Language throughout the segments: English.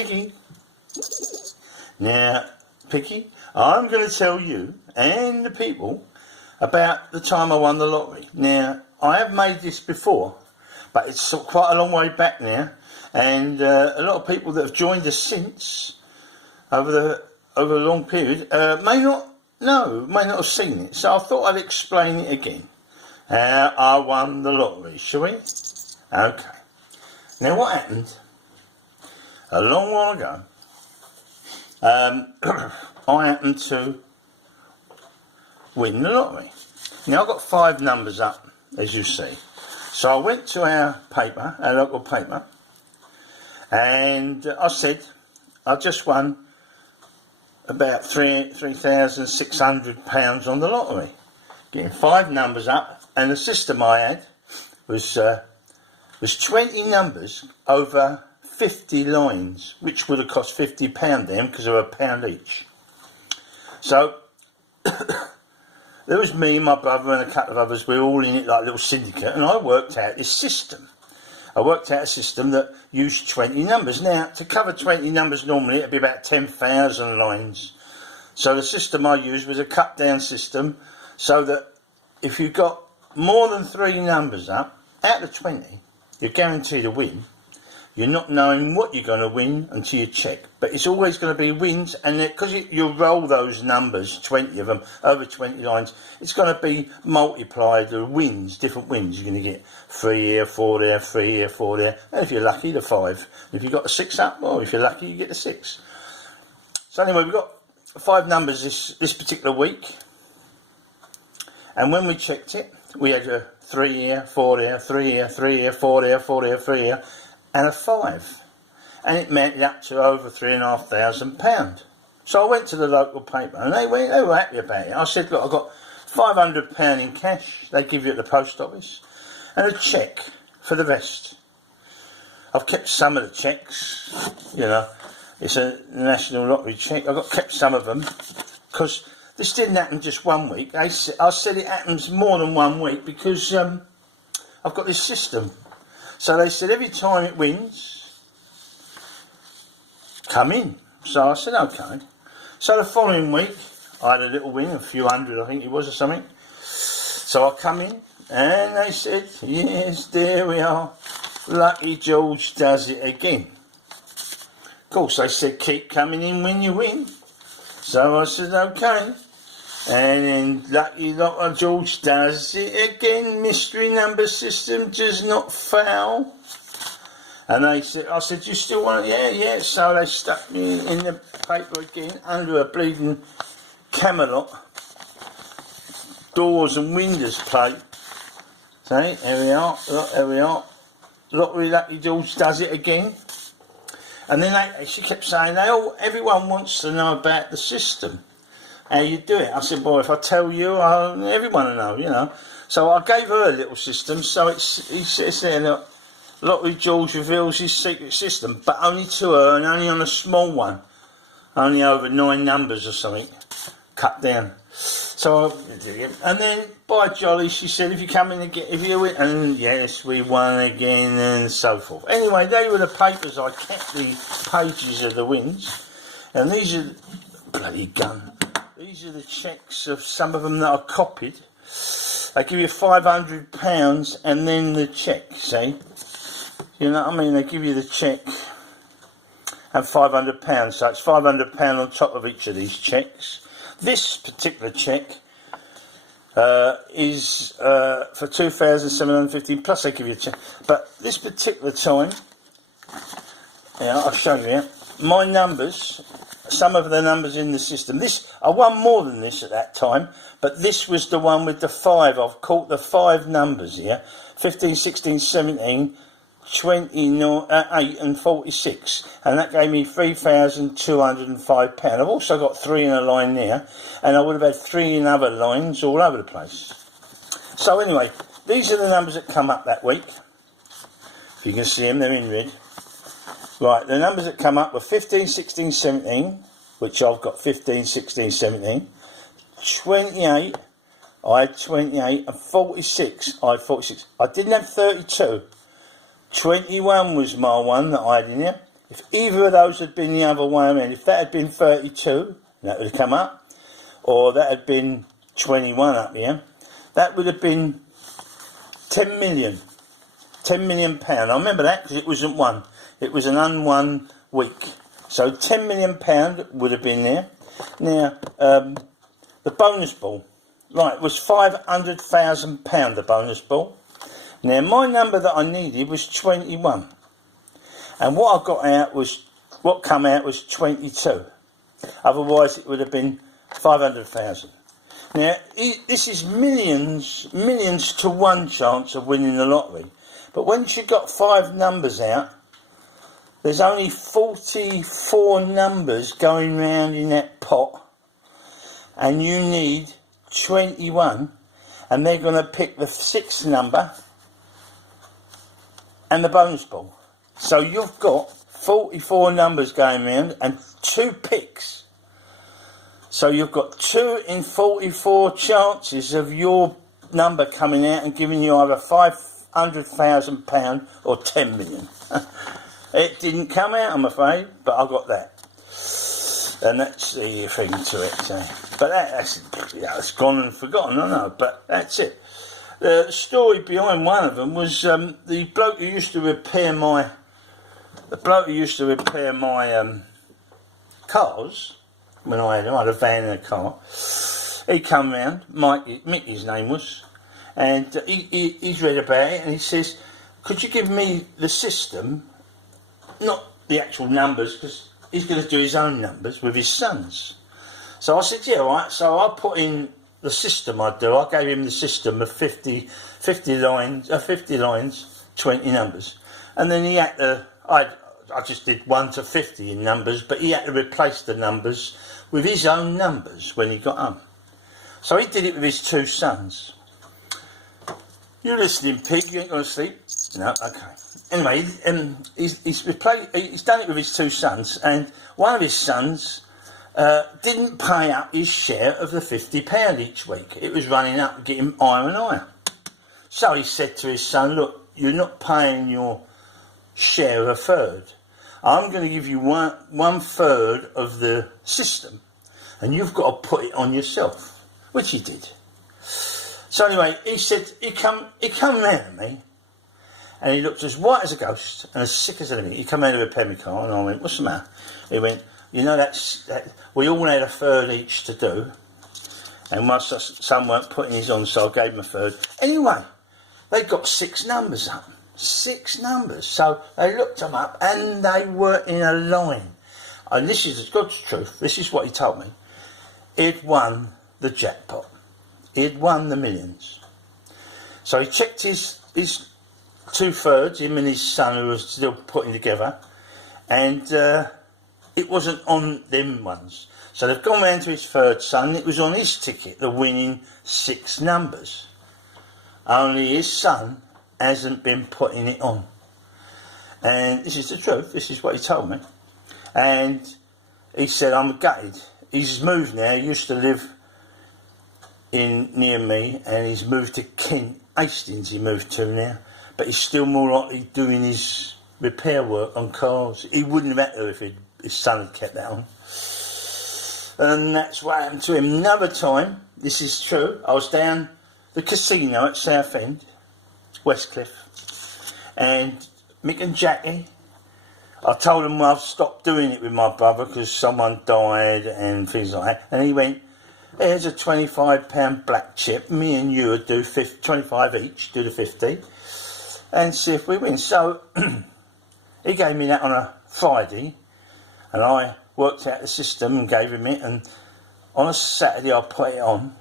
Piggy. Now, Piggy, I'm going to tell you and the people about the time I won the lottery. Now, I have made this before, but it's quite a long way back now, and a lot of people that have joined us since over a long period may not have seen it. So I thought I'd explain it again. How I won the lottery, shall we? Okay. Now, what happened a long while ago? I happened to win the lottery. Now, I've got 5 numbers up, as you see. So I went to our paper, our local paper, and I said I just won about £3,600 on the lottery, getting 5 numbers up, and the system I had was 20 numbers over 50 lines, which would have cost £50 then because they were £1 each. So there was me, my brother, and a couple of others. We were all in it like a little syndicate, and I worked out this system. I worked out a system that used 20 numbers. Now, to cover 20 numbers normally, it'd be about 10,000 lines. So the system I used was a cut-down system, so that if you got more than 3 numbers up, out of 20, you're guaranteed a win. You're not knowing what you're going to win until you check. But it's always going to be wins, and because you roll those numbers, 20 of them, over 20 lines, it's going to be multiplied, the wins, different wins. You're going to get 3 here, 4 there, 3 here, 4 there, and if you're lucky, the 5. And if you've got the 6 up, well, if you're lucky, you get the 6. So anyway, we've got 5 numbers this particular week, and when we checked it, we had a 3 here, 4 there, 3 here, 3 here, 4 there, 4 there, 3 here, and a 5, and it mounted up to over £3,500. So I went to the local paper, and they were happy about it. I said, look, I've got £500 in cash, they give you at the post office, and a cheque for the rest. I've kept some of the cheques, you know, it's a national lottery cheque. I've kept some of them, because this didn't happen just 1 week. I said it happens more than 1 week, because I've got this system. So they said every time it wins, come in. So I said, okay. So the following week, I had a little win, a few hundred, I think it was, or something. So I come in, and they said, yes, there we are. Lucky George does it again. Of course, they said, keep coming in when you win. So I said, okay. And then Lucky George does it again. Mystery number system does not fail. And I said, you still want it? Yeah. So they stuck me in the paper again under a bleeding Camelot doors and windows plate. See, there we are. Look, there we are. Lottery Lucky George does it again. And then she kept saying, everyone wants to know about the system. How you do it? I said, boy, if I tell you, everyone will know, you know. So I gave her a little system. So he says there, look, Lottery George reveals his secret system, but only to her and only on a small one, only over 9 numbers or something, cut down. So, and then by jolly, she said, if you come in again, if you win, and yes, we won again, and so forth. Anyway, they were the papers. I kept the pages of the wins, and these are bloody gun. These are the cheques of some of them that I copied. They give you £500 and then the cheque, see? You know what I mean? They give you the cheque and £500. So it's £500 on top of each of these cheques. This particular cheque is for £2,750, plus they give you a cheque. But this particular time, yeah, I'll show you. My numbers, some of the numbers in the system. I won more than this at that time, but this was the one with the 5. I've caught the 5 numbers here: 15, 16, 17, 29, 8 and 46, and that gave me £3,205. I've also got 3 in a line there, and I would have had 3 in other lines all over the place. So anyway, these are the numbers that come up that week. If you can see them, they're in red. Right, the numbers that come up were 15, 16, 17, which I've got 15, 16, 17, 28, I had 28, and 46, I had 46. I didn't have 32. 21 was my one that I had in there. if either of those had been the other way around, if that had been 32, that would have come up, or that had been 21 up here, that would have been 10 million. £10 million. I remember that because it wasn't one. It was an unwon week. So £10 million would have been there. Now, the bonus ball, right, was £500,000, the bonus ball. Now, my number that I needed was 21. And what I got out was, what come out was 22. Otherwise, it would have been 500,000. Now, this is millions to one chance of winning the lottery. But once you've got 5 numbers out, there's only 44 numbers going round in that pot. And you need 21. And they're going to pick the 6th number and the bonus ball. So you've got 44 numbers going round and 2 picks. So you've got 2 in 44 chances of your number coming out and giving you either £500,000 or 10 million. It didn't come out, I'm afraid, but I got that. And that's the thing to it. So. But that's, it's gone and forgotten, I know, but that's it. The story behind one of them was the bloke who used to repair my cars. When I had a van and a car, he come round, Mickey's name was, and he's read about it, and he says, could you give me the system, not the actual numbers, because he's going to do his own numbers with his sons. So I said, yeah, all right. So I put in the system I do. I gave him the system of 50 lines, 20 numbers, and then he had to, I just did 1 to 50 in numbers, but he had to replace the numbers with his own numbers when he got home. So he did it with his 2 sons. You listening, Pig? You ain't going to sleep? No? Okay. Anyway, he's done it with his 2 sons, and one of his sons didn't pay up his share of the £50 each week. It was running up, getting higher and higher. So he said to his son, look, you're not paying your share of a third. I'm going to give you one third of the system, and you've got to put it on yourself, which he did. So anyway, he said, he come round to me, and he looked as white as a ghost and as sick as anything. He come out of a repair my car, and I went, what's the matter? He went, you know, that we all had a third each to do, and my son weren't putting his on, so I gave him a third. Anyway, they got 6 numbers up. 6 numbers. So they looked them up and they were in a line. And this is God's truth. This is what he told me. He'd won the jackpot. He'd won the millions. So he checked his 2/3, him and his son, who was still putting together, and it wasn't on them ones. So they've gone round to his 3rd son. It was on his ticket, the winning 6 numbers. Only his son hasn't been putting it on. And this is the truth. This is what he told me. And he said, I'm gutted. He's moved now. He used to live near me, and he's moved to Kent, Hastings he moved to now. But he's still more likely doing his repair work on cars. He wouldn't have had to if his son had kept that on. And that's what happened to him. Another time, this is true, I was down the casino at Southend, Westcliff, and Mick and Jackie, I told them I've stopped doing it with my brother because someone died and things like that, and he went, here's a £25 black chip, me and you would do 25 each, do the 50 and see if we win. So he gave me that on a Friday, and I worked out the system and gave him it, and on a Saturday I put it on,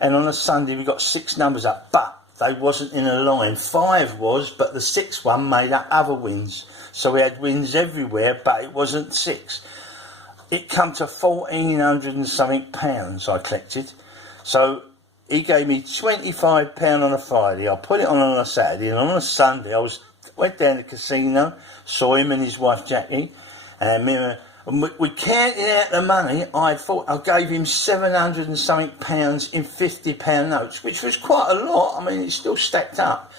and on a Sunday we got 6 numbers up, but they wasn't in a line. 5 was, but the 6th one made up other wins. So we had wins everywhere, but it wasn't 6. It come to £1,400 and something pounds I collected. So he gave me £25 on a Friday. I put it on a Saturday, and on a Sunday I went down to the casino, saw him and his wife Jackie, and we counted out the money. I gave him £700 and something pounds in £50 notes, which was quite a lot. I mean, it's still stacked up,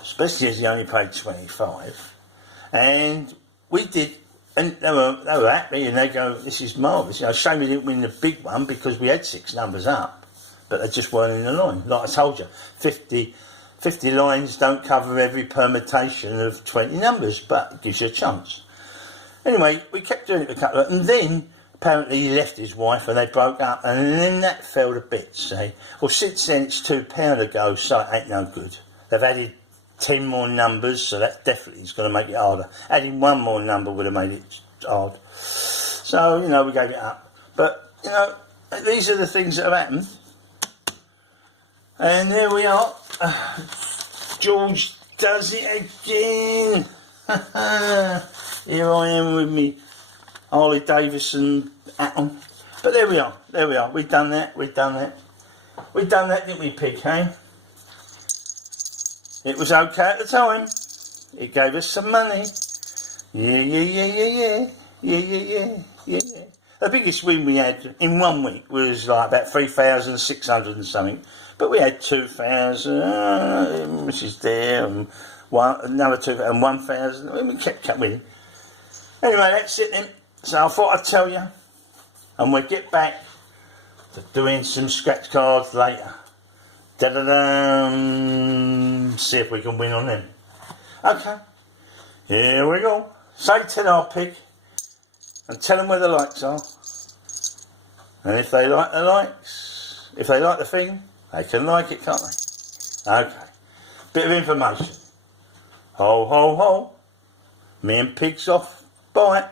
especially as he only paid 25. And we did, and they were happy, and they go, "This is marvellous." You know, shame we didn't win the big one because we had 6 numbers up, but they just weren't in the line. Like I told you, 50 lines don't cover every permutation of 20 numbers, but it gives you a chance. Anyway, we kept doing it a couple of, and then apparently he left his wife and they broke up, and then that fell to bits. See, well, since then it's £2 ago, so it ain't no good. They've added 10 more numbers, so that definitely is going to make it harder. Adding 1 more number would have made it hard. So, you know, we gave it up. But, you know, these are the things that have happened. And there we are. George does it again. Here I am with me Harley Davidson hat on. But there we are. We've done that, didn't we, Pig, hey? It was okay at the time. It gave us some money. Yeah. The biggest win we had in 1 week was like about 3,600 and something. But we had 2,000, which is there, and another 2,000, and 1,000. We kept winning. Anyway, that's it then. So I thought I'd tell you, and we'll get back to doing some scratch cards later. Da-da-dum. See if we can win on them. Okay, here we go. Say to our Pig, and tell them where the likes are. And if they like the likes, if they like the thing, they can like it, can't they? Okay, bit of information. Ho, ho, ho. Me and Pig's off. Bye.